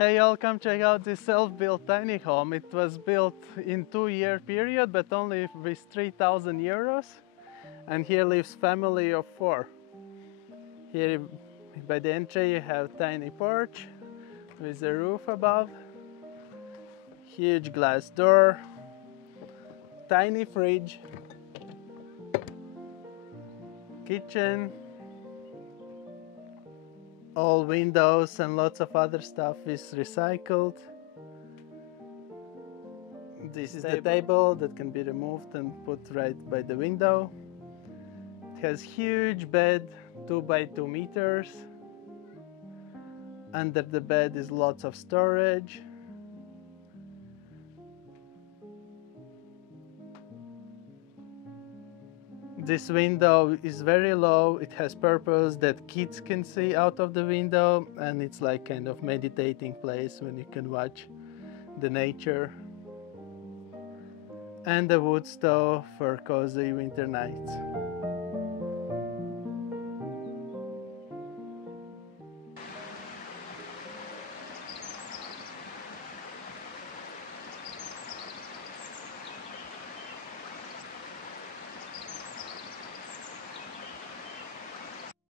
Hey y'all, come check out this self-built tiny home. It was built in 2-year period, but only with 3,000 euros. And here lives family of 4. Here by the entry you have tiny porch with a roof above, huge glass door, tiny fridge, kitchen, all windows and lots of other stuff is recycled. This is the table that can be removed and put right by the window. It has huge bed, 2 by 2 meters. Under the bed is lots of storage. This window is very low. It has purpose that kids can see out of the window, and it's like kind of meditating place when you can watch the nature. And a wood stove for cozy winter nights.